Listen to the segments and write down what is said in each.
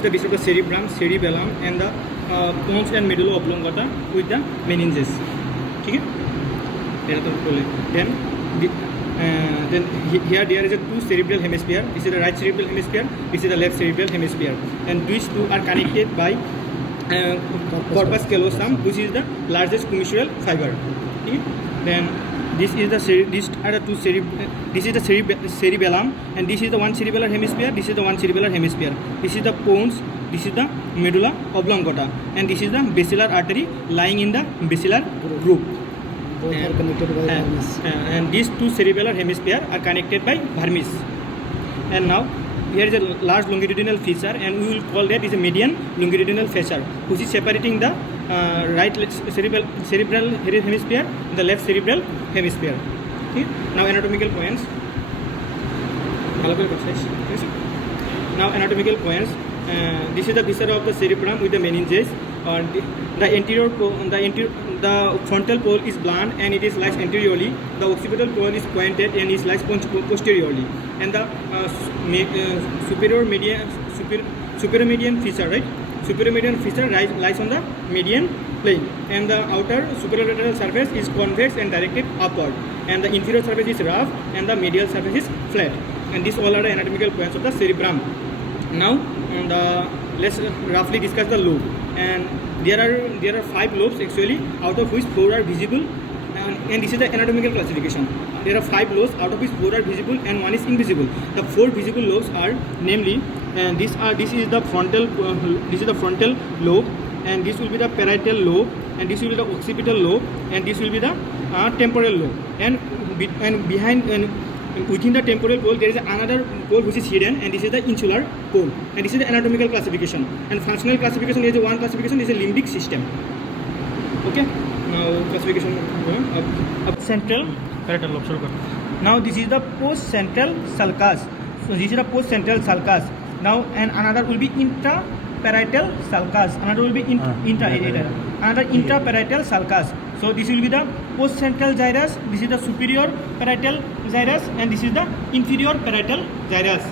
is the base of the cerebrum, cerebellum, and the pons and medulla oblongata with the meninges. Okay? Then here there is a two cerebral hemisphere. This is the right cerebral hemisphere. This is the left cerebral hemisphere, and these two are connected by corpus callosum, which is the largest commissural fiber. Okay? Then this is the cerebellum, and this is the one cerebellar hemisphere. This is the one cerebellar hemisphere. This is the pons. This is the medulla oblongata, and this is the basilar artery lying in the basilar groove. Both are connected by vermis. And these two cerebellar hemisphere are connected by vermis. And now here is a large longitudinal fissure, and we will call that is a median longitudinal fissure, which is separating the right cerebral hemisphere and the left cerebral hemisphere. Okay? Now anatomical points. Now anatomical points. This is the viscera of the cerebrum with the meninges. The frontal pole is blunt and it is lies anteriorly. The occipital pole is pointed and is lies posteriorly. And the superior median fissure, right? Superior median fissure lies on the median plane, and the outer superolateral surface is convex and directed upward, and the inferior surface is rough and the medial surface is flat. And these all are the anatomical points of the cerebrum. Now let's roughly discuss the lobe. And there are 5 lobes actually, out of which 4 are visible, and this is the anatomical classification. There are 5 lobes, out of which 4 are visible and 1 is invisible. The 4 visible lobes are namely, this is the frontal lobe, and this will be the parietal lobe, and this will be the occipital lobe, and this will be the temporal lobe. And behind within the temporal pole there is another pole which is hidden, and this is the insular pole. And this is the anatomical classification. And functional classification is one classification is a limbic system. Okay. Now classification of central parietal lobe. Now this is the post-central sulcus. So this is the post-central sulcus. Now and another will be intraparietal sulcus. Another will be intraparietal sulcus. So this will be the post-central gyrus. This is the superior parietal gyrus, and this is the inferior parietal gyrus.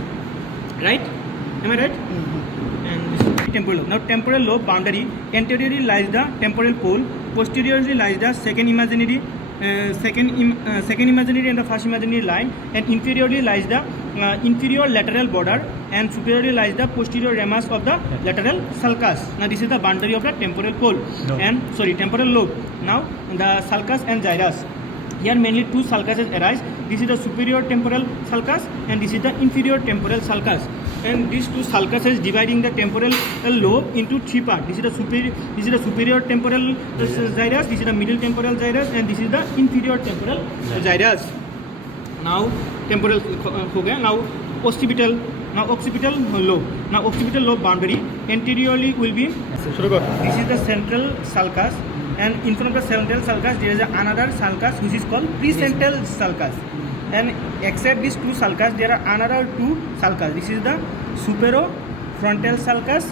Right? Am I right? And this is temporal lobe. Now temporal lobe boundary, anteriorly lies the temporal pole, posteriorly lies the second imaginary and the first imaginary line, and inferiorly lies the inferior lateral border, and superiorly lies the posterior ramus of the lateral sulcus. Now this is the boundary of the temporal pole temporal lobe. Now the sulcus and gyrus. Here mainly 2 sulcuses arise. This is the superior temporal sulcus, and this is the inferior temporal sulcus. And these 2 sulcuses dividing the temporal lobe into 3 parts. This is the superior temporal gyrus, this is the middle temporal gyrus, and this is the inferior temporal gyrus. Now temporal ho gaya. Now occipital lobe. Now occipital lobe boundary, anteriorly will be this is the central sulcus, and in front of the central sulcus there is another sulcus which is called precentral sulcus. And except these 2 sulcus there are another 2 sulcus. This is the superofrontal sulcus,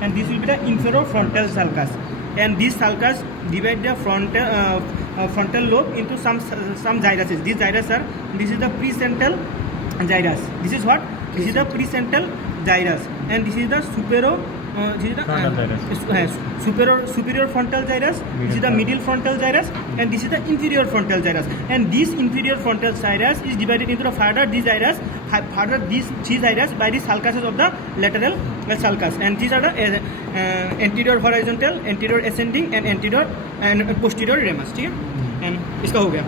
and this will be the inferofrontal sulcus. And these sulcus divide the frontal lobe into some gyruses. These gyrus are, this is the precentral gyrus. This is what? This is the precentral gyrus, and this is the superior frontal gyrus. This is the middle frontal gyrus, and this is the inferior frontal gyrus. And this inferior frontal gyrus is divided into the further these 3 gyrus by the sulcuses of the lateral sulcus. And these are the anterior horizontal, anterior ascending, and anterior and posterior ramus. ठीक है? And इसका हो गया.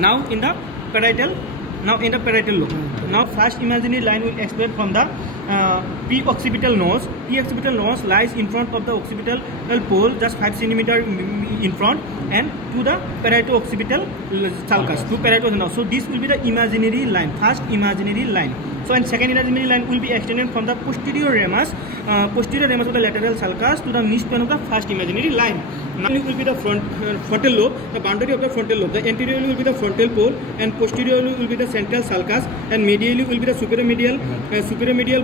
Now in the parietal lobe. Now first imaginary line will extend from the pre-occipital nose. Pre-occipital nose lies in front of the occipital pole, just 5 cm in front, and to the parieto-occipital sulcus. So this will be the imaginary line, first imaginary line. So and second imaginary line will be extended from the posterior ramus of the lateral sulcus to the midpoint of the first imaginary line. Now it will be the frontal lobe, the boundary of the frontal lobe. The anteriorly will be the frontal pole, and posteriorly will be the central sulcus, and medially will be the superomedial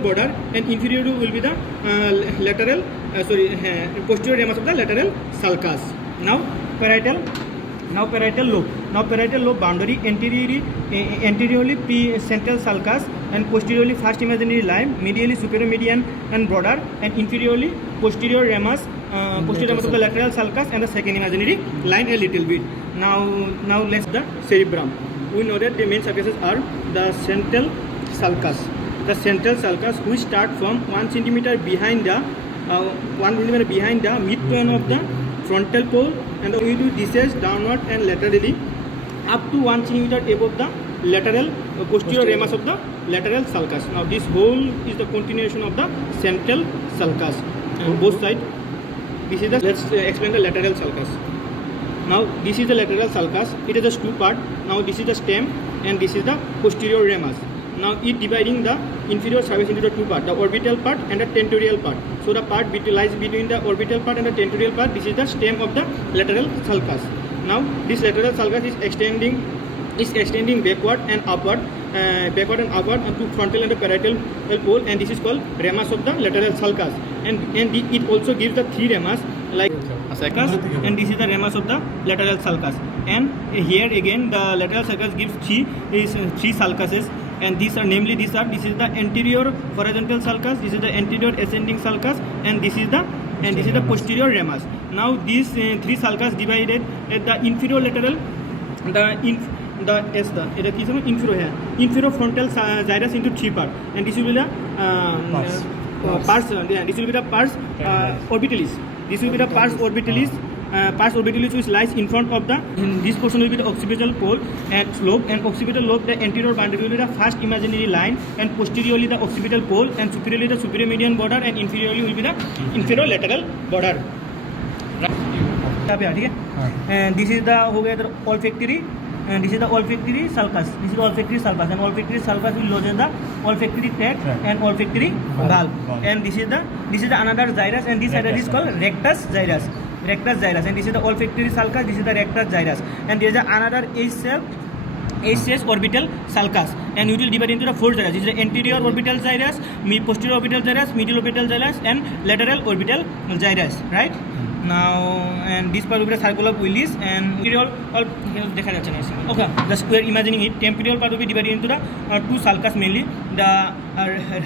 border, and inferiorly will be the posterior ramus of the lateral sulcus. Now parietal lobe. Now parietal lobe boundary, anteriorly central sulcus, and posteriorly first imaginary line, medially superior median and broader, and inferiorly posterior ramus, posterior ramus of the lateral sulcus, and the second imaginary line a little bit. Now let's the cerebrum. We know that the main surfaces are the central sulcus. The central sulcus, we start from 1 centimeter behind the midpoint of the frontal pole, and we do descend downward and laterally up to 1 centimeter above the lateral posterior ramus of the lateral sulcus. Now this whole is the continuation of the central sulcus on both sides. This is the let's explain the lateral sulcus. Now this is the lateral sulcus. It is just two part. Now this is the stem and this is the posterior ramus. Now it dividing the inferior surface into the two part, the orbital part and the tentorial part. So the part lies between the orbital part and the tentorial part. This is the stem of the lateral sulcus. Now this lateral sulcus is extending backward and upward to frontal and the parietal pole, and this is called ramus of the lateral sulcus. And it also gives the three ramus like sulcus, and this is the ramus of the lateral sulcus. And here again the lateral sulcus gives three sulcuses, and this is the anterior horizontal sulcus, this is the anterior ascending sulcus, and this is the posterior ramus. Now these three sulcus divided at the inferior lateral, inferior frontal gyrus into three part, and this will be the pars orbitalis. This will be the pars orbitalis. Pars orbitalis which lies in front of this portion will be the occipital pole and lobe, and occipital lobe, the anterior boundary will be the first imaginary line, and posteriorly the occipital pole, and superiorly the superior median border, and inferiorly will be the inferior lateral border. ठीक है, and this is the हो गया the olfactory, and this is the olfactory sulcus. This is the olfactory sulcus, and olfactory sulcus will lodge the olfactory tract and olfactory valve. And this is the another gyrus, and this gyrus is called rectus gyrus, and this is the olfactory sulcus, this is the rectus gyrus, and there is another H-shaped orbital sulcus, and it will divide into the four gyrus. This is the anterior orbital gyrus, posterior orbital gyrus, medial orbital gyrus, and lateral orbital gyrus, right? Now, and this part will be the circle of Willis, and temporal, okay, just we are imagining it. Temporal part will be divided into the two sulcus mainly, the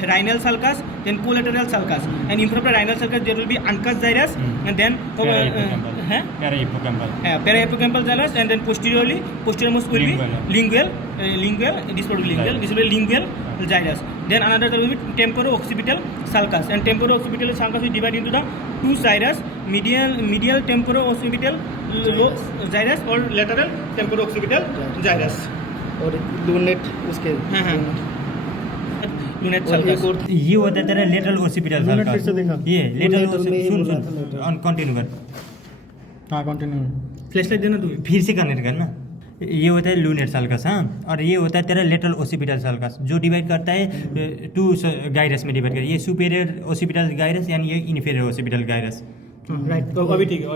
rhinal sulcus, then collateral sulcus, and in front of the rhinal sulcus there will be uncus gyrus, and then parahippocampal gyrus, and then posterior most will be lingual, this part will be lingual, this will be lingual gyrus. Then another will be temporo-occipital sulcus, and temporo-occipital sulcus will divide into the two gyrus, medial temporo-occipital gyrus or lateral temporo-occipital gyrus. और lunate उसके lunate sulcus. ये होता है तेरा lateral occipital sulcus. ये lateral सुन continue कर. हाँ continue. Flashlight देना तू. फिर से कनेक्ट करना. ये होता है लूनेट सल्कस, हाँ, और ये होता है तेरा लेटरल ओसिपिटल सल्कस, जो डिवाइड करता है टू गायरस में डिवाइड करता है. ये सुपीरियर ओसिपिटल गायरस यानी ये इन्फीरियर ओसिपिटल गायरस. राइट, तो अभी ठीक है.